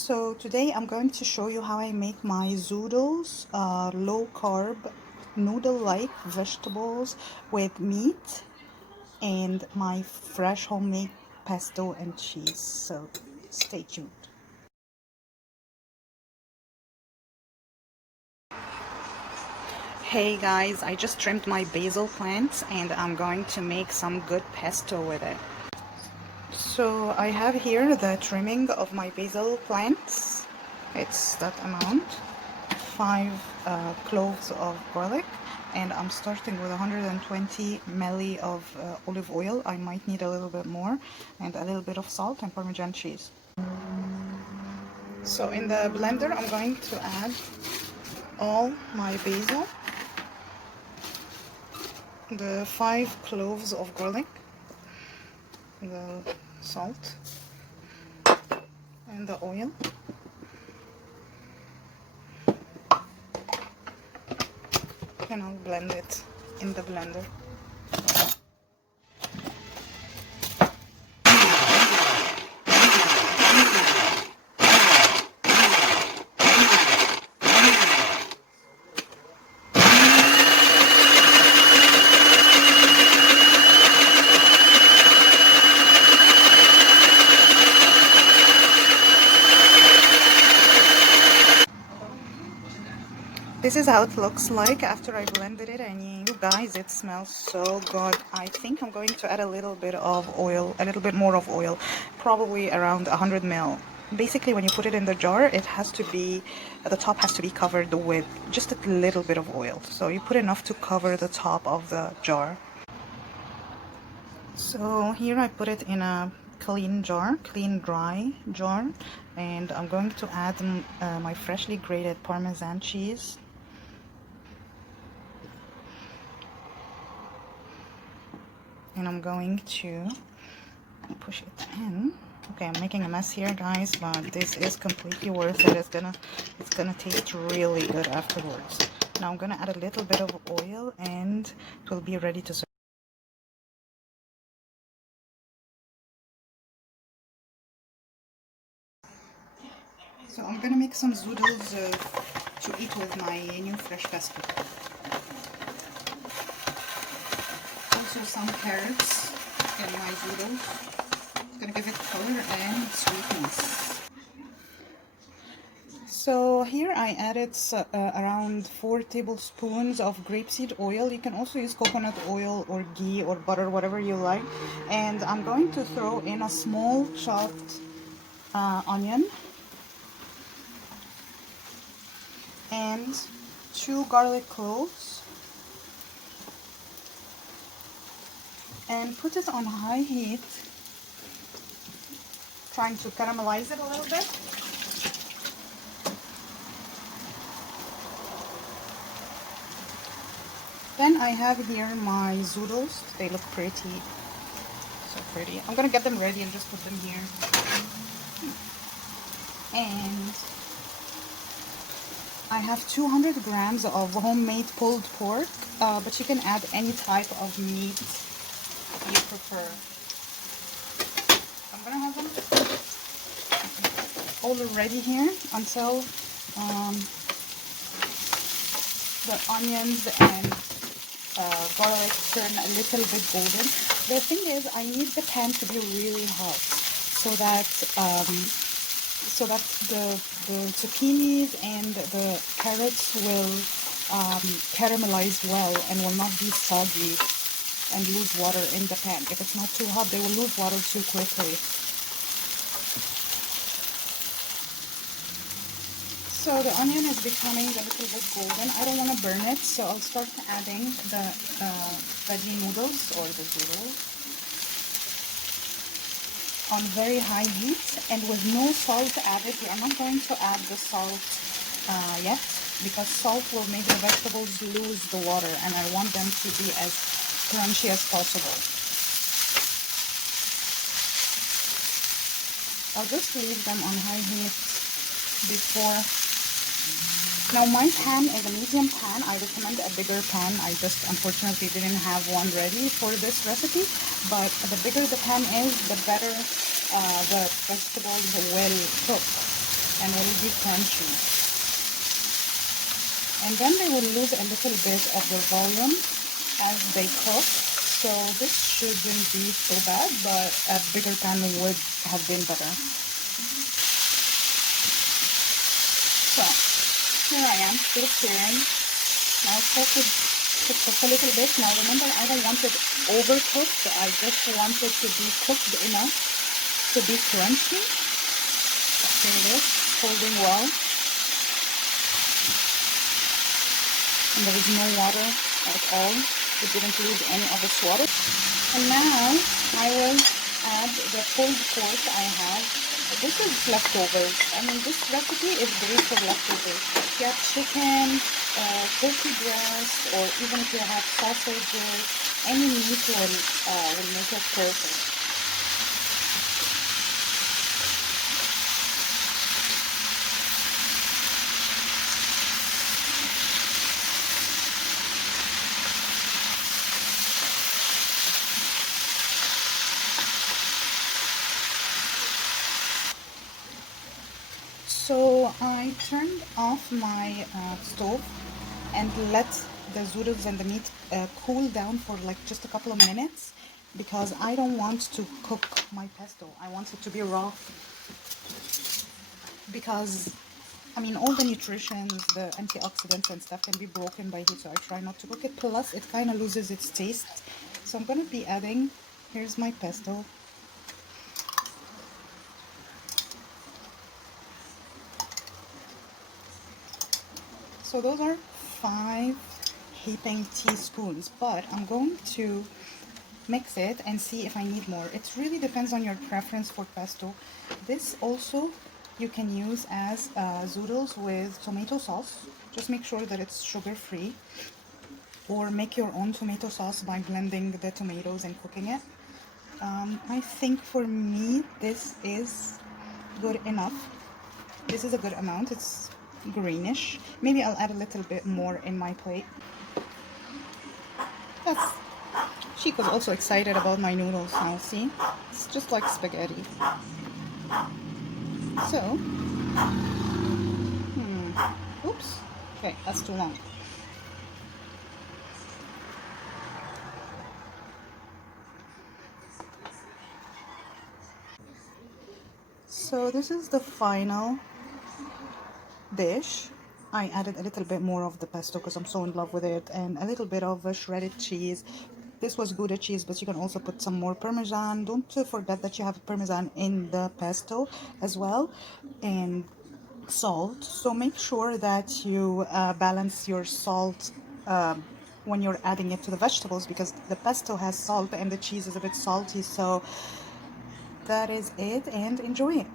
So today I'm going to show you how I make my Zoodles low carb noodle-like vegetables with meat and my fresh homemade pesto and cheese. So stay tuned. Hey guys, I just trimmed my basil plants and I'm going to make some good pesto with it. So I have here the trimming of my basil plants. It's that amount. 5 cloves of garlic, and I'm starting with 120 milli of olive oil. I might need a little bit more, and a little bit of salt and Parmesan cheese. So in the blender I'm going to add all my basil, the 5 cloves of garlic, the salt, and the oil. And I'll blend it in the blender. This is how it looks like after I blended it, and you guys, it smells so good. I think I'm going to add a little bit of oil, a little bit more of oil, probably around 100 ml. Basically, when you put it in the jar, it has to be, the top has to be covered with just a little bit of oil. So you put enough to cover the top of the jar. So here I put it in a clean jar, clean dry jar, and I'm going to add my freshly grated Parmesan cheese. And I'm going to push it in. Okay, I'm making a mess here, guys, but this is completely worth it. It's gonna taste really good afterwards. Now I'm gonna add a little bit of oil and it will be ready to serve. So I'm gonna make some zoodles to eat with my new fresh pesto. Also some carrots in my zoodles. It's gonna give it color and sweetness. So here I added around 4 tablespoons of grapeseed oil. You can also use coconut oil or ghee or butter, whatever you like. And I'm going to throw in a small chopped onion and 2 garlic cloves, and put it on high heat, trying to caramelize it a little bit. Then I have here my zoodles. They look pretty, so pretty. I'm gonna get them ready and just put them here. And I have 200 grams of homemade pulled pork, but you can add any type of meat you prefer. I'm gonna have them all ready here until the onions and garlic turn a little bit golden. The thing is, I need the pan to be really hot so that the zucchinis and the carrots will caramelize well and will not be soggy and lose water in the pan. If it's not too hot, they will lose water too quickly. So the onion is becoming a little bit golden. I don't want to burn it, so I'll start adding the veggie noodles or the zoodles on very high heat and with no salt added. We are not going to add the salt yet, because salt will make the vegetables lose the water, and I want them to be as crunchy as possible. I'll just leave them on high heat before. Now my pan is a medium pan. I recommend a bigger pan. I just unfortunately didn't have one ready for this recipe, but the bigger the pan is, the better the vegetables will cook. and will be crunchy. And then they will lose a little bit of their volume as they cook. So this shouldn't be so bad, but a bigger pan would have been better. So here I am, still stirring. Now it cooked a little bit. Now remember, I don't want it overcooked. I just want it to be cooked enough to be crunchy. Here it is, holding well. And there is no water at all. It didn't lose any of its water. And now I will add the pulled pork I have. This is leftovers. I mean, this recipe is great for leftovers. If you have chicken, turkey breast, or even if you have sausages, any meat will make it perfect. So I turned off my stove and let the zoodles and the meat cool down for like just a couple of minutes, because I don't want to cook my pesto. I want it to be raw, because I mean all the nutrition, the antioxidants and stuff can be broken by heat, so I try not to cook it. Plus it kind of loses its taste. So I'm going to be adding, here's my pesto. So those are 5 heaping teaspoons, but I'm going to mix it and see if I need more. It really depends on your preference for pesto. This also you can use as zoodles with tomato sauce. Just make sure that it's sugar-free, or make your own tomato sauce by blending the tomatoes and cooking it. I think for me this is good enough. This is a good amount. It's greenish. Maybe I'll add a little bit more in my plate. She was also excited about my noodles now, see? It's just like spaghetti. So, oops, okay, that's too long. So this is the final dish. I added a little bit more of the pesto because I'm so in love with it, and a little bit of shredded cheese. This was Gouda cheese, but you can also put some more Parmesan. Don't forget that you have Parmesan in the pesto as well, and salt. So make sure that you balance your salt when you're adding it to the vegetables, because the pesto has salt and the cheese is a bit salty. So that is it, and enjoy it.